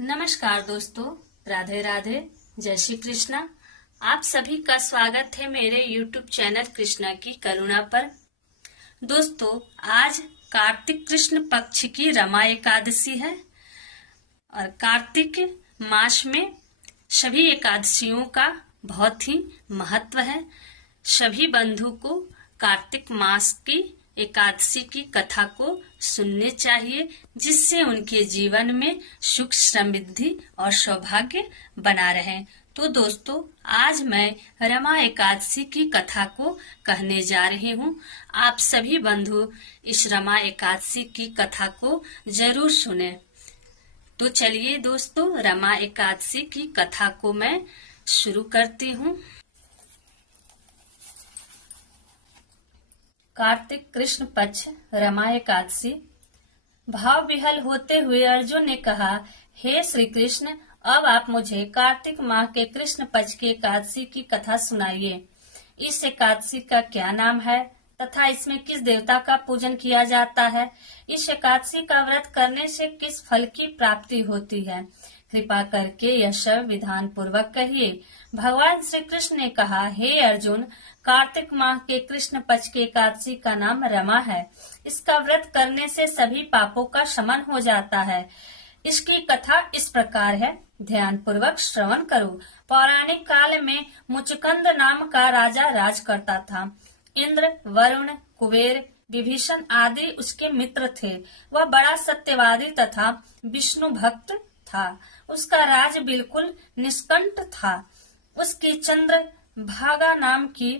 नमस्कार दोस्तों, राधे राधे, जय श्री कृष्णा। आप सभी का स्वागत है मेरे YouTube चैनल कृष्णा की करुणा पर। दोस्तों, आज कार्तिक कृष्ण पक्ष की रमा एकादशी है और कार्तिक मास में सभी एकादशियों का बहुत ही महत्व है। सभी बंधु को कार्तिक मास की एकादशी की कथा को सुनने चाहिए, जिससे उनके जीवन में सुख समृद्धि और सौभाग्य बना रहे। तो दोस्तों, आज मैं रमा एकादशी की कथा को कहने जा रही हूँ। आप सभी बंधु इस रमा एकादशी की कथा को जरूर सुने। तो चलिए दोस्तों, रमा एकादशी की कथा को मैं शुरू करती हूँ। कार्तिक कृष्ण पक्ष रमा एकादशी। भाव विहल होते हुए अर्जुन ने कहा, हे श्री कृष्ण, अब आप मुझे कार्तिक माह के कृष्ण पक्ष की एकादशी की कथा सुनाइए। इस एकादशी का क्या नाम है तथा इसमें किस देवता का पूजन किया जाता है? इस एकादशी का व्रत करने से किस फल की प्राप्ति होती है? कृपा करके यह सब विधान पूर्वक कहिए। भगवान श्री कृष्ण ने कहा, हे अर्जुन, कार्तिक माह के कृष्ण पक्ष की एकादशी का नाम रमा है। इसका व्रत करने से सभी पापों का शमन हो जाता है। इसकी कथा इस प्रकार है, ध्यान पूर्वक श्रवण करो। पौराणिक काल में मुचकंद नाम का राजा राज करता था। इंद्र, वरुण, कुबेर, विभीषण आदि उसके मित्र थे। वह बड़ा सत्यवादी तथा विष्णु भक्त था। उसका राज बिल्कुल निष्कंठ था। उसकी चंद्र भागा नाम की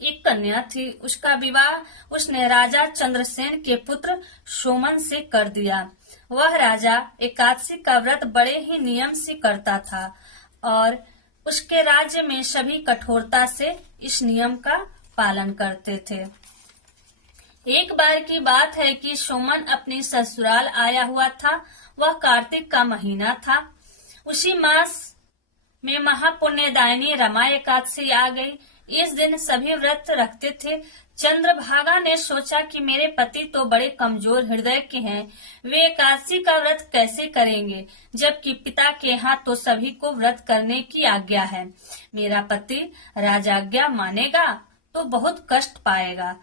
एक कन्या थी। उसका विवाह उसने राजा चंद्रसेन के पुत्र सोमन से कर दिया। वह राजा एकादशी का व्रत बड़े ही नियम से करता था और उसके राज्य में सभी कठोरता से इस नियम का पालन करते थे। एक बार की बात है कि सोमन अपनी ससुराल आया हुआ था। वह कार्तिक का महीना था। उसी मास में महापुण्यदायिनी रमा एकादशी आ गई। इस दिन सभी व्रत रखते थे। चंद्रभागा ने सोचा कि मेरे पति तो बड़े कमजोर हृदय के हैं, वे एकादशी का व्रत कैसे करेंगे, जबकि पिता के यहाँ तो सभी को व्रत करने की आज्ञा है। मेरा पति राजाज्ञा मानेगा तो बहुत कष्ट पाएगा।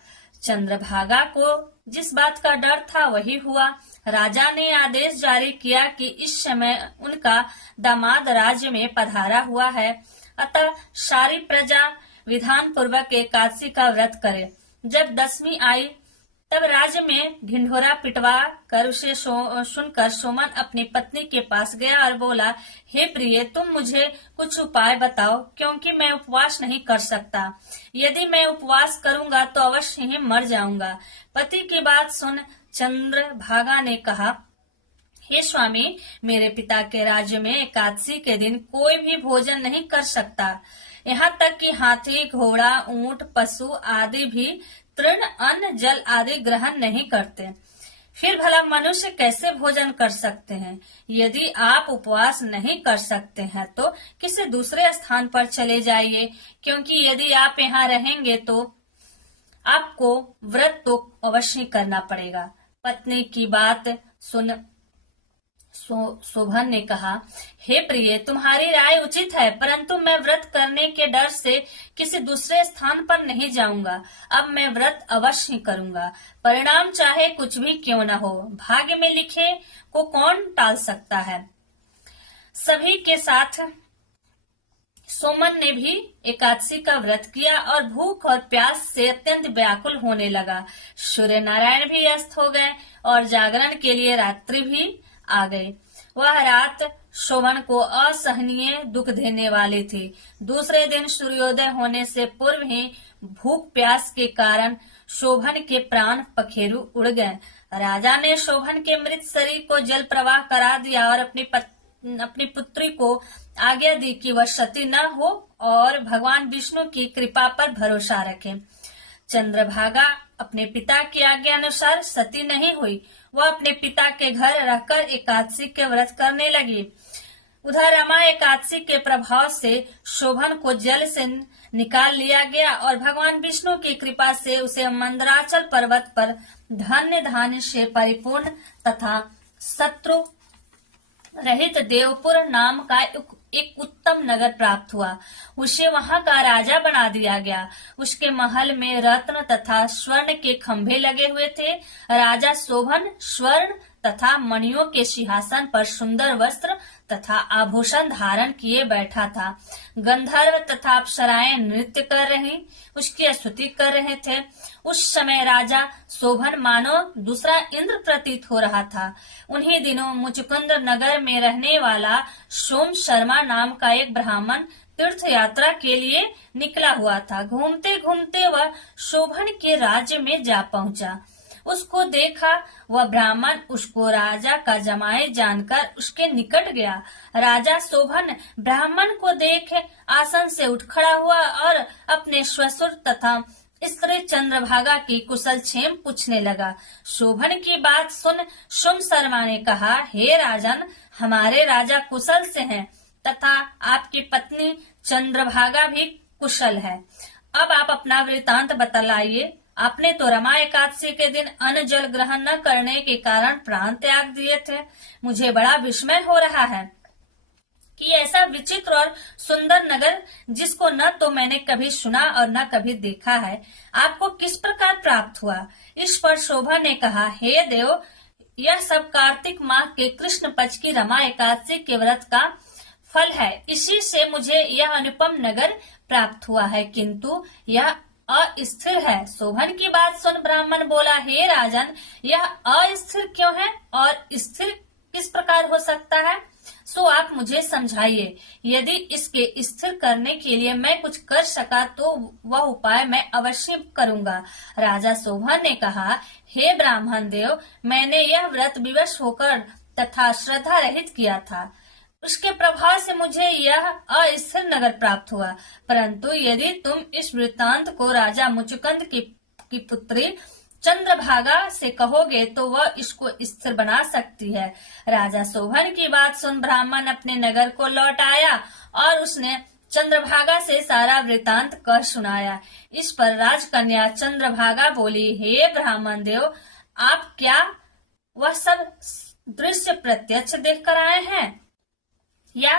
चंद्रभागा को जिस बात का डर था वही हुआ। राजा ने आदेश जारी किया कि इस समय उनका दामाद राज्य में पधारा हुआ है, अतः सारी प्रजा विधान पूर्वक एकादशी का व्रत करे। जब दशमी आई तब राज्य में ढिंढोरा पिटवा कर उसे सुनकर सोमन अपनी पत्नी के पास गया और बोला, हे प्रिय, तुम मुझे कुछ उपाय बताओ, क्योंकि मैं उपवास नहीं कर सकता। यदि मैं उपवास करूंगा तो अवश्य ही मर जाऊंगा। पति की बात सुन चंद्रभागा ने कहा, हे स्वामी, मेरे पिता के राज्य में एकादशी के दिन कोई भी भोजन नहीं कर सकता। यहाँ तक कि हाथी, घोड़ा, ऊंट, पशु आदि भी तृण, अन्न, जल आदि ग्रहण नहीं करते। फिर भला मनुष्य कैसे भोजन कर सकते हैं? यदि आप उपवास नहीं कर सकते हैं तो किसी दूसरे स्थान पर चले जाइए, क्योंकि यदि आप यहाँ रहेंगे तो आपको व्रत तो अवश्य करना पड़ेगा। पत्नी की बात सुन शोभन ने कहा, हे प्रिय, तुम्हारी राय उचित है, परंतु मैं व्रत करने के डर से किसी दूसरे स्थान पर नहीं जाऊंगा। अब मैं व्रत अवश्य करूंगा, परिणाम चाहे कुछ भी क्यों न हो। भाग्य में लिखे को कौन टाल सकता है। सभी के साथ सोमन ने भी एकादशी का व्रत किया और भूख और प्यास से अत्यंत व्याकुल होने लगा। सूर्य नारायण भी अस्त हो गए और जागरण के लिए रात्रि भी आ गई। वह रात शोभन को असहनीय दुख देने वाली थी। दूसरे दिन सूर्योदय होने से पूर्व ही भूख प्यास के कारण शोभन के प्राण पखेरु उड़ गए। राजा ने शोभन के मृत शरीर को जल प्रवाह करा दिया और अपनी पुत्री को आज्ञा दी कि वह सती न हो और भगवान विष्णु की कृपा पर भरोसा रखे। चंद्रभागा अपने पिता की आज्ञा अनुसार सती नहीं हुई। वह अपने पिता के घर रहकर एकादशी के व्रत करने लगी। उधर रमा एकादशी के प्रभाव से शोभन को जल से निकाल लिया गया और भगवान विष्णु की कृपा से उसे मंदराचल पर्वत पर धन्य धान्य से परिपूर्ण तथा शत्रु रहित देवपुर नाम का एक उत्तम नगर प्राप्त हुआ। उसे वहां का राजा बना दिया गया। उसके महल में रत्न तथा स्वर्ण के खंभे लगे हुए थे। राजा शोभन स्वर्ण तथा मणियों के सिंहासन पर सुंदर वस्त्र तथा आभूषण धारण किए बैठा था। गंधर्व तथा अप्सराएं नृत्य कर रही उसकी स्तुति कर रहे थे। उस समय राजा शोभन मानो दूसरा इंद्र प्रतीत हो रहा था। उन्हीं दिनों मुचकुंद नगर में रहने वाला सोम शर्मा नाम का एक ब्राह्मण तीर्थ यात्रा के लिए निकला हुआ था। घूमते घूमते वह शोभन के राज्य में जा पहुंचा। उसको देखा। वह ब्राह्मण उसको राजा का जमाई जानकर उसके निकट गया। राजा शोभन ब्राह्मण को देख आसन से उठ खड़ा हुआ और अपने ससुर तथा स्त्री चंद्रभागा की कुशल क्षेम पूछने लगा। शोभन की बात सुन सोम शर्मा ने कहा, हे राजन, हमारे राजा कुशल से हैं तथा आपकी पत्नी चंद्रभागा भी कुशल है। अब आप अपना वृतांत बतलाइए। आपने तो रमा एकादशी के दिन अन्न जल ग्रहण न करने के कारण प्राण त्याग दिए थे। मुझे बड़ा विस्मय हो रहा है कि ऐसा विचित्र और सुंदर नगर, जिसको न तो मैंने कभी सुना और न कभी देखा है, आपको किस प्रकार प्राप्त हुआ। इस पर शोभा ने कहा, हे देव, यह सब कार्तिक माह के कृष्ण पक्ष की रमा एकादशी के व्रत का फल है। इसी से मुझे यह अनुपम नगर प्राप्त हुआ है, किंतु यह अस्थिर है। शोभन की बात सुन ब्राह्मण बोला, हे राजन, यह अस्थिर क्यों है और स्थिर किस प्रकार हो सकता है, सो आप मुझे समझाइए। यदि इसके स्थिर करने के लिए मैं कुछ कर सका तो वह उपाय मैं अवश्य करूंगा। राजा शोभन ने कहा, हे ब्राह्मण देव, मैंने यह व्रत विवश होकर तथा श्रद्धा रहित किया था। उसके प्रभाव से मुझे यह अस्थिर नगर प्राप्त हुआ। परंतु यदि तुम इस वृत्तांत को राजा मुचुकुंद की पुत्री चंद्रभागा से कहोगे तो वह इसको स्थिर बना सकती है। राजा शोभन की बात सुन ब्राह्मण अपने नगर को लौट आया और उसने चंद्रभागा से सारा वृतांत कह सुनाया। इस पर राजकन्या चंद्रभागा बोली, हे ब्राह्मण देव, आप क्या वह सब दृश्य प्रत्यक्ष देख कर आए हैं या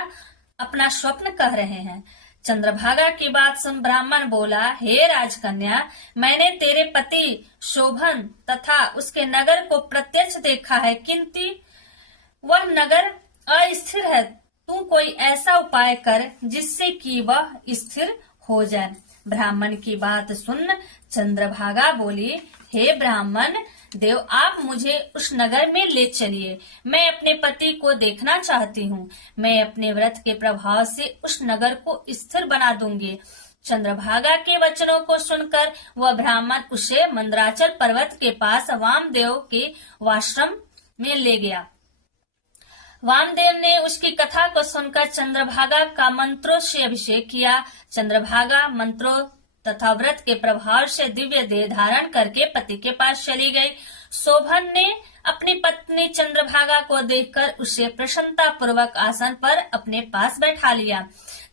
अपना स्वप्न कह रहे हैं। चंद्रभागा की बात सुन ब्राह्मण बोला, हे राजकन्या, मैंने तेरे पति शोभन तथा उसके नगर को प्रत्यक्ष देखा है, किंतु वह नगर अस्थिर है। तू कोई ऐसा उपाय कर जिससे कि वह स्थिर हो जाए। ब्राह्मण की बात सुन चंद्रभागा बोली, हे ब्राह्मण देव, आप मुझे उस नगर में ले चलिए। मैं अपने पति को देखना चाहती हूँ। मैं अपने व्रत के प्रभाव से उस नगर को स्थिर बना दूंगी। चंद्रभागा के वचनों को सुनकर वह ब्राह्मण उसे मंदराचल पर्वत के पास वामदेव के आश्रम में ले गया। वामदेव ने उसकी कथा को सुनकर चंद्रभागा का मंत्रों से अभिषेक किया। चंद्रभागा मंत्रों तथा व्रत के प्रभाव से दिव्य देह धारण करके पति के पास चली गई। शोभन ने अपनी पत्नी चंद्रभागा को देखकर उसे प्रसन्नता पूर्वक आसन पर अपने पास बैठा लिया।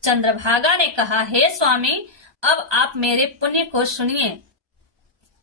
चंद्रभागा ने कहा, हे स्वामी, अब आप मेरे पुण्य को सुनिए।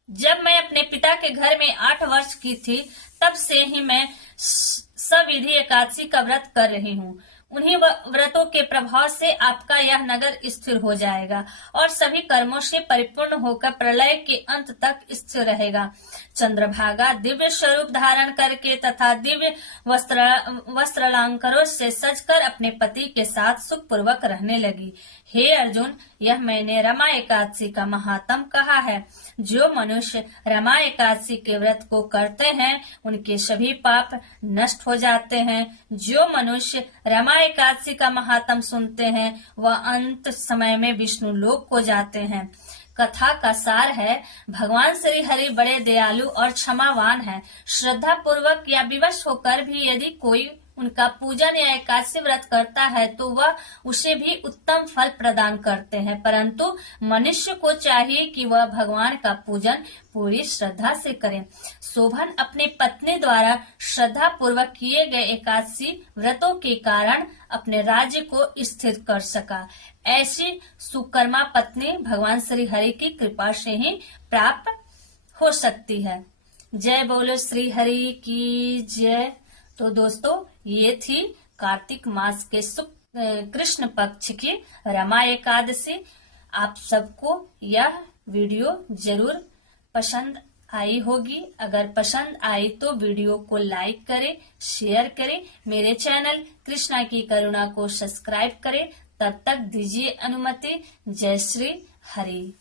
जब मैं अपने पिता के घर में 8 वर्ष की थी, तब से ही मैं सविधि एकादशी का व्रत कर रही हूँ। उन्हीं व्रतों के प्रभाव से आपका यह नगर स्थिर हो जाएगा और सभी कर्मों से परिपूर्ण होकर प्रलय के अंत तक स्थिर रहेगा। चंद्रभागा दिव्य स्वरूप धारण करके तथा दिव्य वस्त्रालंकारों से सजकर अपने पति के साथ सुखपूर्वक रहने लगी। हे अर्जुन, यह मैंने रमा एकादशी का महात्म कहा है। जो मनुष्य रमा एकादशी के व्रत को करते हैं उनके सभी पाप नष्ट हो जाते हैं। जो मनुष्य रमा एकादशी का महात्म सुनते हैं वह अंत समय में विष्णु लोक को जाते हैं। कथा का सार है, भगवान श्री हरि बड़े दयालु और क्षमावान है। श्रद्धा पूर्वक या विवश होकर भी यदि कोई उनका पूजन या एकादशी व्रत करता है तो वह उसे भी उत्तम फल प्रदान करते हैं। परंतु मनुष्य को चाहिए कि वह भगवान का पूजन पूरी श्रद्धा से करे। शोभन अपनी पत्नी द्वारा श्रद्धा पूर्वक किए गए एकादशी व्रतों के कारण अपने राज्य को स्थिर कर सका। ऐसी सुकर्मा पत्नी भगवान श्री हरि की कृपा से ही प्राप्त हो सकती है। जय बोलो श्री हरि की जय। तो दोस्तों, ये थी कार्तिक मास के कृष्ण पक्ष की रमा एकादशी। आप सबको यह वीडियो जरूर पसंद आई होगी। अगर पसंद आई तो वीडियो को लाइक करें, शेयर करें, मेरे चैनल कृष्णा की करुणा को सब्सक्राइब करें। तब तक दीजिए अनुमति। जय श्री हरि।